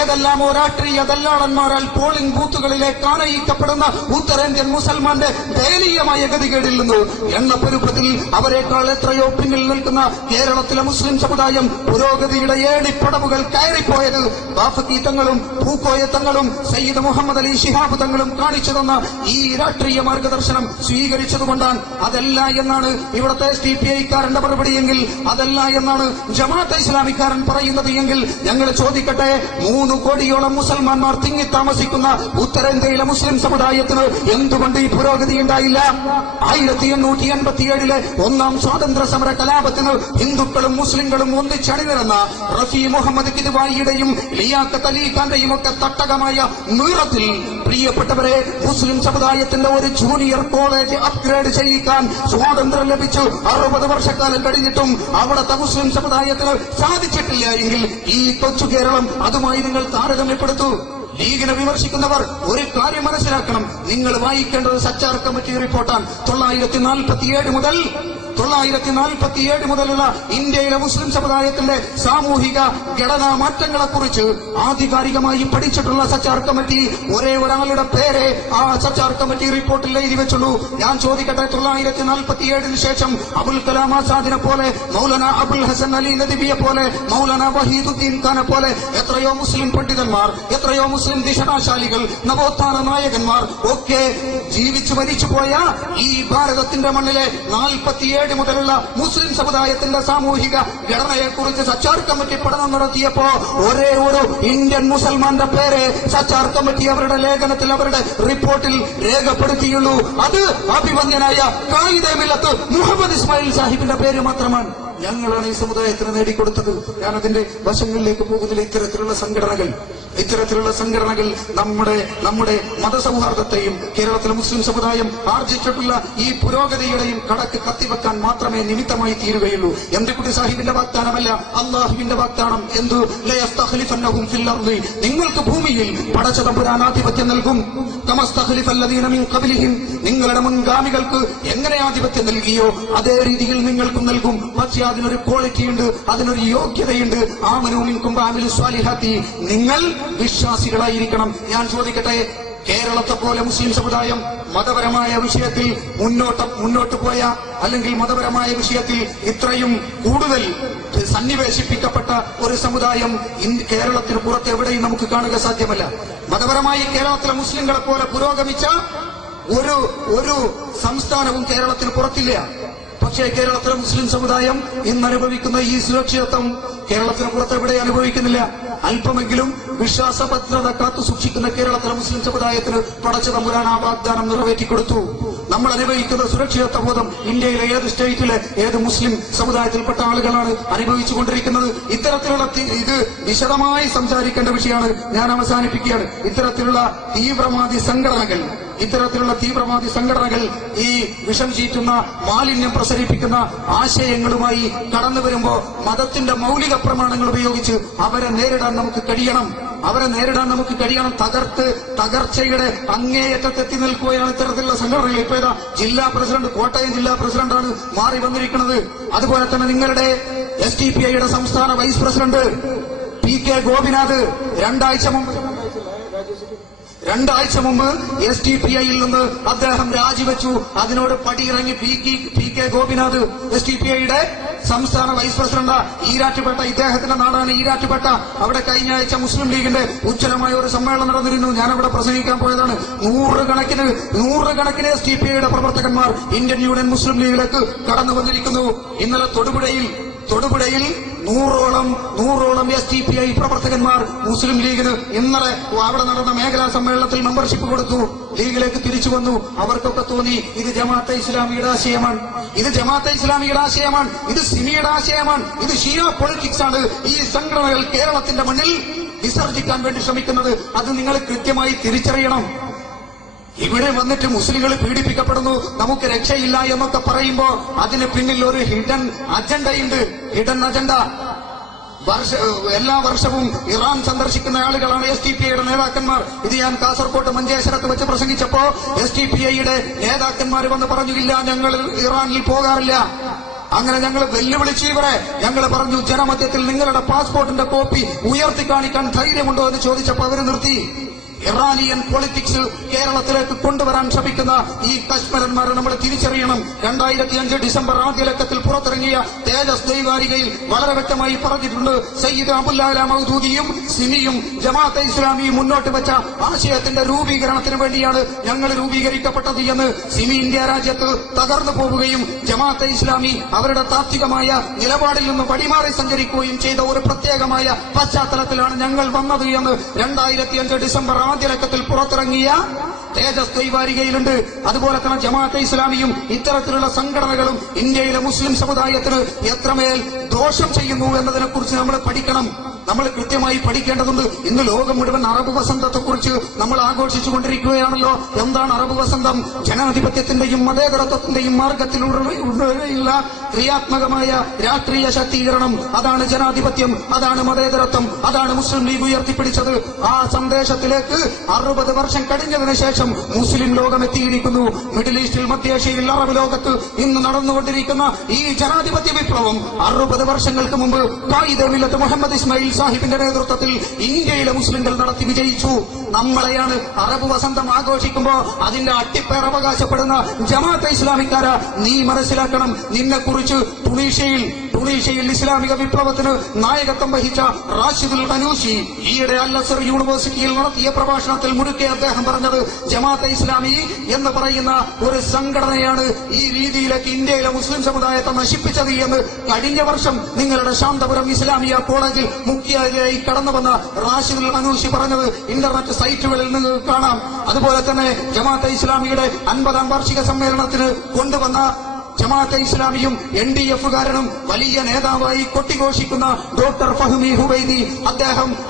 ഏതെല്ലാമോ രാഷ്ട്രീയ ദല്ലാളന്മാരാൽ പോളിംഗ് ബൂത്തുകളിലേക്ക് ആനയിക്കപ്പെടുന്ന ഉത്തരേന്ത്യൻ മുസൽമാന്റെ ദയനീയമായ ഗതികേടിൽ നിന്ന് എണ്ണപ്പെരുപ്പത്തിൽ അവരെക്കാൾ എത്രയോ പിന്നിൽ നിൽക്കുന്ന കേരളത്തിലെ മുസ്ലിം സമുദായം പുരോഗതിയുടെ ഏണിപ്പടവുകൾ കയറിപ്പോയത് ബാഫക്കി തങ്ങളും പൂക്കോയ തങ്ങളും സയ്യിദ് മുഹമ്മദ് അലി ശിഹാബ് തങ്ങളും കാണിച്ചു തന്ന ഈ രാഷ്ട്രീയ മാർഗദർശനം സ്വീകരിച്ചതുകൊണ്ടാണ്. അതല്ല എന്നാണ് ഇവിടുത്തെ SDPI-ക്കാരന്റെ മറുപടിയെങ്കിൽ, അതല്ല എന്നാണ് ജമാഅത്തെ ഇസ്ലാമിക്കാരൻ പറയുന്നത് എങ്കിൽ ഞങ്ങൾ ചോദിക്കട്ടെ, 3 കോടിയോളം മുസൽമാന്മാർ തിങ്ങി താമസിക്കുന്ന ഉത്തരേന്ത്യയിലെ മുസ്ലിം സമുദായത്തിന് എന്തുകൊണ്ട് ഈ പുരോഗതി ഉണ്ടായില്ല? 1887 ഒന്നാം സ്വാതന്ത്ര്യ സമര കലാപത്തിന് ഹിന്ദുക്കളും മുസ്ലിങ്ങളും ഒന്നിച്ചണിനിരന്ന റഫി മുഹമ്മദ് കിദ്വായിയുടെയും ലിയാഖത്ത് അലി ഖാന്റെയും ഒക്കെ തട്ടകമായ മീറത്തിൽ പ്രിയപ്പെട്ടവരെ, മുസ്ലിം സമുദായത്തിന്റെ ഒരു ജൂനിയർ കോളേജ് അപ്ഗ്രേഡ് ചെയ്യിക്കാൻ സ്വാതന്ത്ര്യം ലഭിച്ചു 60 വർഷക്കാലം കഴിഞ്ഞിട്ടും അവിടുത്തെ മുസ്ലിം സമുദായത്തിന് സാധിച്ചിട്ടില്ല എങ്കിൽ ഈ കൊച്ചു കേരളം അതുമായി നിങ്ങൾ താരതമ്യപ്പെടുത്തൂ. ലീഗിനെ വിമർശിക്കുന്നവർ ഒരു കാര്യം മനസ്സിലാക്കണം, നിങ്ങൾ വായിക്കേണ്ടത് സച്ചാർ കമ്മിറ്റി റിപ്പോർട്ടാണ്. 1947 മുതലുള്ള ഇന്ത്യയിലെ മുസ്ലിം സമുദായത്തിന്റെ സാമൂഹിക ഘടനാ മാറ്റങ്ങളെക്കുറിച്ച് ആധികാരികമായി പഠിച്ചിട്ടുള്ള സച്ചാർ കമ്മിറ്റി ഒരേ ഒരാളുടെ പേരെ ആ സച്ചാർ കമ്മിറ്റി റിപ്പോർട്ടിൽ എഴുതി വെച്ചുള്ളൂ. ഞാൻ ചോദിക്കട്ടെ, 1947 ശേഷം അബുൽ കലാം ആസാദിനെ പോലെ, മൗലാന അബുൽ ഹസൻ അലി നദ്വിയെ പോലെ, മൗലാന വഹീദുദ്ദീൻ ഖാനെ പോലെ എത്രയോ മുസ്ലിം പണ്ഡിതന്മാർ, എത്രയോ മുസ്ലിം ദിശനാശാലികൾ, നവോത്ഥാന നായകന്മാർ ഒക്കെ ജീവിച്ചു മരിച്ചുപോയ ഈ ഭാരതത്തിന്റെ മണ്ണിലെ 47 മുതലുള്ള മുസ്ലിം സമുദായത്തിന്റെ സാമൂഹിക ഘടനയെക്കുറിച്ച് സച്ചാർ കമ്മിറ്റി പഠനം നടത്തിയപ്പോ ഒരേ ഒരു ഇന്ത്യൻ മുസൽമാന്റെ പേര് സച്ചാർ കമ്മിറ്റി അവരുടെ ലേഖനത്തിൽ, അവരുടെ റിപ്പോർട്ടിൽ രേഖപ്പെടുത്തിയുള്ളൂ. അത് അഭിവന്ദ്യനായ ഖായിദെ മില്ലത്ത് മുഹമ്മദ് ഇസ്മായിൽ സാഹിബിന്റെ പേര് മാത്രമാണ്. ഞങ്ങളാണ് ഈ സമുദായത്തിന് നേടിക്കൊടുത്തത്. ഞാനതിന്റെ വശങ്ങളിലേക്ക് പോകുന്നില്ല. ഇത്തരത്തിലുള്ള സംഘടനകൾ നമ്മുടെ മതസൗഹാർദ്ദത്തെയും കേരളത്തിലെ മുസ്ലിം സമുദായം ആർജിച്ചിട്ടുള്ള ഈ പുരോഗതിയുടെയും കടക്ക് കത്തിവെക്കാൻ മാത്രമേ നിമിത്തമായി തീരുകയുള്ളൂ. എംഡിക്കുട്ടി സാഹിബിന്റെ വാഗ്ദാനമല്ല, അള്ളാഹുവിന്റെ വാഗ്ദാനം. എന്തു ലയസ്തഖ്ലിഫന്നഹും ഫിൽ അർളി, നിങ്ങൾക്ക് ഭൂമിയിൽ പടച്ചതമ്പുരാൻ ആധിപത്യം നൽകും. കമസ്തഖ്ലിഫല്ലദീന മിൻ ഖബ്ലിഹിം, നിങ്ങളുടെ മുൻഗാമികൾക്ക് എങ്ങനെ ആധിപത്യം നൽകിയോ അതേ രീതിയിൽ നിങ്ങൾക്കും നൽകും. പക്ഷേ അതിനൊരു ക്വാളിറ്റി ഉണ്ട്, അതിനൊരു യോഗ്യതയുണ്ട്. ആമനൂ മിൻകും വഅമിലു സ്വാലിഹാത്തി, നിങ്ങൾ വിശ്വാസികളായിരിക്കണം. ഞാൻ ചോദിക്കട്ടെ, കേരളത്തെ പോലെ മുസ്ലിം സമുദായം മതപരമായ വിഷയത്തിൽ മുന്നോട്ട് പോയ, അല്ലെങ്കിൽ മതപരമായ വിഷയത്തിൽ ഇത്രയും കൂടുതൽ സന്നിവേശിപ്പിക്കപ്പെട്ട ഒരു സമുദായം കേരളത്തിന് പുറത്ത് എവിടെയും നമുക്ക് കാണുക സാധ്യമല്ല. മതപരമായി കേരളത്തിലെ മുസ്ലിങ്ങളെ പോലെ പുരോഗമിച്ച ഒരു സംസ്ഥാനവും കേരളത്തിന് പുറത്തില്ല. പക്ഷേ കേരളത്തിലെ മുസ്ലിം സമുദായം ഇന്നനുഭവിക്കുന്ന ഈ സുരക്ഷിതത്വം കേരളത്തിന് പുറത്ത് എവിടെ അനുഭവിക്കുന്നില്ല. അല്പമെങ്കിലും വിശ്വാസഭദ്രത കാത്തു സൂക്ഷിക്കുന്ന കേരളത്തിലെ മുസ്ലിം സമുദായത്തിന് പടച്ചതമ്പുരാൻ ആ വാഗ്ദാനം നിറവേറ്റിക്കൊടുത്തു. നമ്മൾ അനുഭവിക്കുന്ന സുരക്ഷിതത്വ ബോധം ഇന്ത്യയിലെ ഏത് സ്റ്റേറ്റിലെ ഏത് മുസ്ലിം സമുദായത്തിൽപ്പെട്ട ആളുകളാണ് അനുഭവിച്ചുകൊണ്ടിരിക്കുന്നത്. ഇത്തരത്തിലുള്ള ഇത് വിശദമായി സംസാരിക്കേണ്ട വിഷയമാണ്. ഞാൻ അവസാനിപ്പിക്കുകയാണ്. ഇത്തരത്തിലുള്ള തീവ്രവാദി സംഘടനകൾ ഈ വിഷം ചീറ്റുന്ന, മാലിന്യം പ്രസരിപ്പിക്കുന്ന ആശയങ്ങളുമായി കടന്നു വരുമ്പോൾ മതത്തിന്റെ മൗലിക പ്രമാണങ്ങൾ ഉപയോഗിച്ച് അവരെ നേരിടാൻ നമുക്ക് കഴിയണം. തകർച്ചയുടെ അങ്ങേയറ്റത്തെത്തി നിൽക്കുകയാണ് ഇത്തരത്തിലുള്ള സംഘടനകൾ. ഇപ്പൊ ഏതാ കോട്ടയം ജില്ലാ പ്രസിഡന്റാണ് മാറി വന്നിരിക്കുന്നത്. അതുപോലെ തന്നെ നിങ്ങളുടെ SDPI-യുടെ സംസ്ഥാന വൈസ് പ്രസിഡന്റ് PK ഗോപിനാഥ് രണ്ടാഴ്ച മുമ്പ് SDPI-യിൽ നിന്ന് അദ്ദേഹം രാജിവെച്ചു. അതിനോട് പടിയിറങ്ങി PK ഗോപിനാഥ്, SDPI-യുടെ സംസ്ഥാന വൈസ് പ്രസിഡന്റ്, ഈരാറ്റുപേട്ട, ഇദ്ദേഹത്തിന്റെ നാടാണ് ഈരാറ്റുപേട്ട. അവിടെ കഴിഞ്ഞ ആഴ്ച മുസ്ലിം ലീഗിന്റെ ഉജ്ജ്വലമായ ഒരു സമ്മേളനം നടന്നിരുന്നു. ഞാൻ അവിടെ പ്രസംഗിക്കാൻ പോയതാണ്. നൂറുകണക്കിന് SDPI-യുടെ പ്രവർത്തകന്മാർ ഇന്ത്യൻ യൂണിയൻ മുസ്ലിം ലീഗിലേക്ക് കടന്നു വന്നിരിക്കുന്നു. ഇന്നലെ തൊടുപുഴയിൽ നൂറോളം SDPI പ്രവർത്തകന്മാർ മുസ്ലിം ലീഗിന് ഇന്നലെ അവിടെ നടന്ന മേഖലാ സമ്മേളനത്തിൽ മെമ്പർഷിപ്പ് കൊടുത്തു. ലീഗിലേക്ക് തിരിച്ചു വന്നു. അവർക്കൊക്കെ തോന്നി ഇത് ജമാഅത്തെ ഇസ്ലാമിയുടെ ആശയമാണ്, ഇത് സിമിയുടെ ആശയമാണ്, ഇത് ഷിയ പൊളിറ്റിക്സ് ആണ്. ഈ സംഘടനകൾ കേരളത്തിന്റെ മണ്ണിൽ വിസർജിക്കാൻ വേണ്ടി ശ്രമിക്കുന്നത് അത് നിങ്ങൾ കൃത്യമായി തിരിച്ചറിയണം. ഇവിടെ വന്നിട്ട് മുസ്ലിങ്ങൾ പീഡിപ്പിക്കപ്പെടുന്നു, നമുക്ക് രക്ഷയില്ല എന്നൊക്കെ പറയുമ്പോ അതിന് പിന്നിൽ ഒരു ഹിഡൻ അജണ്ടയുണ്ട്. എല്ലാ വർഷവും ഇറാൻ സന്ദർശിക്കുന്ന ആളുകളാണ് SDPI-യുടെ നേതാക്കന്മാർ. ഇത് ഞാൻ കാസർകോട്ട് മഞ്ചേശ്വരത്ത് വെച്ച് പ്രസംഗിച്ചപ്പോ SDPI-യുടെ നേതാക്കന്മാർ വന്ന് പറഞ്ഞു, ഇല്ല, ഞങ്ങൾ ഇറാനിൽ പോകാറില്ല. അങ്ങനെ ഞങ്ങൾ വെല്ലുവിളിച്ചു ഇവരെ. ഞങ്ങൾ പറഞ്ഞു, ജനമധ്യത്തിൽ നിങ്ങളുടെ പാസ്പോർട്ടിന്റെ കോപ്പി ഉയർത്തി കാണിക്കാൻ ധൈര്യമുണ്ടോ എന്ന് ചോദിച്ചപ്പോൾ അവര് നിർത്തി. ഇറാനിയൻ പൊളിറ്റിക്സ് കേരളത്തിലേക്ക് കൊണ്ടുവരാൻ ശ്രമിക്കുന്ന ഈ കശ്മീരന്മാരെ നമ്മൾ തിരിച്ചറിയണം. 2005 ഡിസംബർ ആദ്യ ലക്കത്തിൽ പുറത്തിറങ്ങിയ തേജസ് ദൈവാരികയിൽ വളരെ വ്യക്തമായി പറഞ്ഞിട്ടുണ്ട്, സയ്യിദ് അബുല്ലാല മൗദൂദിയും സിമിയും ജമാഅത്തെ ഇസ്ലാമിയും മുന്നോട്ട് വെച്ച ആശയത്തിന്റെ രൂപീകരണത്തിന് വേണ്ടിയാണ് ഞങ്ങൾ രൂപീകരിക്കപ്പെട്ടത് എന്ന്. സിമി ഇന്ത്യ രാജ്യത്ത് തകർന്നു പോവുകയും ജമാഅത്തെ ഇസ്ലാമി അവരുടെ താത്വികമായ നിലപാടിൽ നിന്ന് വഴിമാറി സഞ്ചരിക്കുകയും ചെയ്ത ഒരു പ്രത്യേകമായ പശ്ചാത്തലത്തിലാണ് ഞങ്ങൾ വന്നത് എന്ന് 2005 ഡിസംബർ ആദ്യ ലക്കത്തിൽ പുറത്തിറങ്ങിയ തേജസ് ദൈവാരികയിലുണ്ട്. അതുപോലെ തന്നെ ജമാഅത്തെ ഇസ്ലാമിയും ഇത്തരത്തിലുള്ള സംഘടനകളും ഇന്ത്യയിലെ മുസ്ലിം സമുദായത്തിന് എത്രമേൽ ദോഷം ചെയ്യുന്നു എന്നതിനെ കുറിച്ച് നമ്മൾ പഠിക്കണം. നമ്മൾ കൃത്യമായി പഠിക്കേണ്ടതുണ്ട്. ഇന്ന് ലോകം മുഴുവൻ അറബ് വസന്തത്തെക്കുറിച്ച് നമ്മൾ ആഘോഷിച്ചുകൊണ്ടിരിക്കുകയാണല്ലോ. എന്താണ് അറബ് വസന്തം? ജനാധിപത്യത്തിന്റെയും മതേതരത്വത്തിന്റെയും മാർഗത്തിലൂടെയുള്ള ക്രിയാത്മകമായ രാഷ്ട്രീയ ശാക്തീകരണം. അതാണ് ജനാധിപത്യം, അതാണ് മതേതരത്വം, അതാണ് മുസ്ലിം ലീഗ് ഉയർത്തിപ്പിടിച്ചത്. ആ സന്ദേശത്തിലേക്ക് 60 വർഷം കഴിഞ്ഞതിന് ശേഷം മുസ്ലിം ലോകം എത്തിയിരിക്കുന്നു. മിഡിൽ ഈസ്റ്റിൽ, മധ്യേഷ്യയിൽ, അറബ് ലോകത്ത് ഇന്ന് നടന്നുകൊണ്ടിരിക്കുന്ന ഈ ജനാധിപത്യ വിപ്ലവം 60 വർഷങ്ങൾക്ക് മുമ്പ് ഖായിദെ മില്ലത്ത് മുഹമ്മദ് ഇസ്മായിൽ സാഹിബിന്റെ നേതൃത്വത്തിൽ ഇന്ത്യയിലെ മുസ്ലിംകൾ നടത്തി വിജയിച്ചു. നമ്മളെയാണ് അറബ് വസന്തം ആഘോഷിക്കുമ്പോ അതിന്റെ അട്ടിപ്പേർ അവകാശപ്പെടുന്ന ജമാഅത്തെ ഇസ്ലാമിക്കാര, നീ മനസ്സിലാക്കണം, നിന്നെക്കുറിച്ച് ടുണീഷ്യയിൽ ഇസ്ലാമിക വിപ്ലവത്തിന് നായകത്വം വഹിച്ച റാഷിദുൽ ഖനൂസി ഈയിടെ അൽ അസർ യൂണിവേഴ്സിറ്റിയിൽ നടത്തിയ പ്രഭാഷണത്തിൽ മുഴുക്കെ അദ്ദേഹം പറഞ്ഞത്, ജമാഅത്തെ ഇസ്ലാമി എന്ന് പറയുന്ന ഒരു സംഘടനയാണ് ഈ രീതിയിലേക്ക് ഇന്ത്യയിലെ മുസ്ലിം സമുദായത്തെ നശിപ്പിച്ചത് എന്ന്. കഴിഞ്ഞ വർഷം നിങ്ങളുടെ ശാന്തപുരം ഇസ്ലാമിയ കോളേജിൽ മുഖ്യാതിഥിയായി കടന്നുവന്ന റാഷിദുൽ ഖനൂസി പറഞ്ഞത് ഇന്റർനെറ്റ് സൈറ്റുകളിൽ നിങ്ങൾക്ക് കാണാം. അതുപോലെ തന്നെ ജമാഅത്തെ ഇസ്ലാമിയുടെ 50ാം വാർഷിക സമ്മേളനത്തിന് കൊണ്ടുവന്ന ജമാഅത്തെ ഇസ്ലാമിയും NDF-കാരനും വലിയ നേതാവായി കൊട്ടിഘോഷിക്കുന്ന ഡോക്ടർ ഫഹ്മി ഹുബൈദി,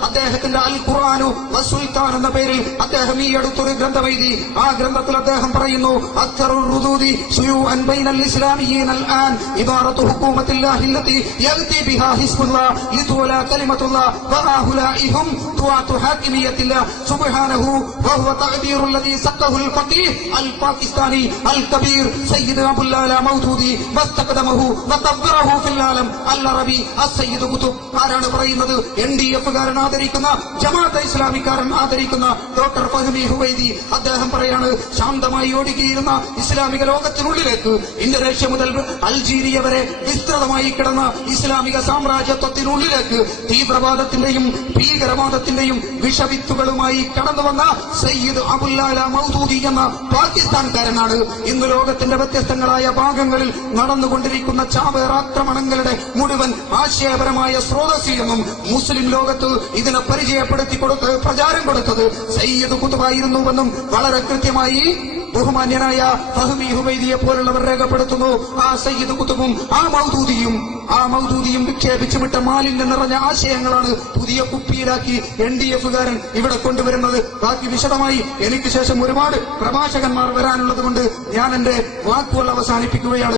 അദ്ദേഹത്തിന്റെ അൽ ഖുർആനു വസുൽത്താൻ എന്ന പേരിൽ അദ്ദേഹം ഈ അടുത്തൊരു ഗ്രന്ഥം എഴുതി. ആ ഗ്രന്ഥത്തിൽ അദ്ദേഹം പറയുന്നു, അക്തറുർ റുദൂദി സുയൂഅൻ ബൈനൽ ഇസ്ലാമിയീന അൽആൻ ഇബാറത്തു ഹുകൂമത്തില്ലാഹി അല്ലതി യൽതി ബിഹാ ഹിസ്ബുല്ലാഹ് ലിതുലാ കലിമത്തുല്ലാഹ് വഹാഉലാഇഹും തുആതു ഹാകിമിയത്തില്ലാഹ് സുബ്ഹാനഹു വഹുവ തഅബീറുൽ ലദി സഖഹുൽ ഫഖീഹ് അൽ പാകിസ്ഥാനി അൽ കബീർ സയ്യിദ് അബുല്ലാല മൗദൂദി വസ്തഖദമഹു വതബ്ബറഹു ഫിൽ ആലം അൽ അറബി അസ്സയ്യിദ് ഖുതുബ്. ആരാണ് പറയുന്നത്? NDF-കാരൻ ആദരിക്കുന്ന, ജമാഅത്തെ ഇസ്ലാമിക്കാരൻ ആദരിക്കുന്ന ഡോക്ടർ ഫഹ്മി ഹുബൈദി. അദ്ദേഹം പറയാണ്, ശാന്തമായി ഒഴുകിയിരുന്ന ഇസ്ലാമിക ലോകത്തിനുള്ളിലേക്ക് ഇന്തോനേഷ്യ മുതൽ അൾജീരിയ വരെ വിസ്തൃതമായി കിടന്ന ഇസ്ലാമിക സാമ്രാജ്യത്വത്തിനുള്ളിലേക്ക് തീവ്രവാദത്തിന്റെയും ഭീകരവാദത്തിന്റെയും വിഷവിത്തുകളുമായി കടന്നുവന്ന സയ്യിദ് അബുല്ലാല മൗദൂദി എന്ന പാകിസ്ഥാൻകാരനാണ് ഇന്ന് ലോകത്തിന്റെ വ്യത്യസ്തങ്ങളായ ഭാഗങ്ങളിൽ നടന്നുകൊണ്ടിരിക്കുന്ന ചാവേറാക്രമണങ്ങളുടെ മുഴുവൻ ആശയപരമായ സ്രോതസ്സിൽ നിന്നും മുസ്ലിം ലോകത്ത് ഇതിനെ പരിചയപ്പെടുത്തി കൊടുത്ത് പ്രചാരം കൊടുത്തത് സയ്യിദ് ഖുതുബായിരുന്നുവെന്നും വളരെ കൃത്യമായി ബഹുമാന്യനായ ഫഹ്മി ഹുബൈദിയെ പോലുള്ളവർ രേഖപ്പെടുത്തുന്നു. ആ സയ്യിദ് ഖുതുബും ആ മൗദൂദിയും വിക്ഷേപിച്ചു വിട്ട മാലിന്യം നിറഞ്ഞ ആശയങ്ങളാണ് പുതിയ കുപ്പിയിലാക്കി NDF-കാരൻ ഇവിടെ കൊണ്ടുവരുന്നത്. ബാക്കി വിശദമായി എനിക്ക് ശേഷം ഒരുപാട് പ്രഭാഷകന്മാർ വരാനുള്ളത് കൊണ്ട് ഞാൻ എന്റെ വാക്കുകൾ അവസാനിപ്പിക്കുകയാണ്.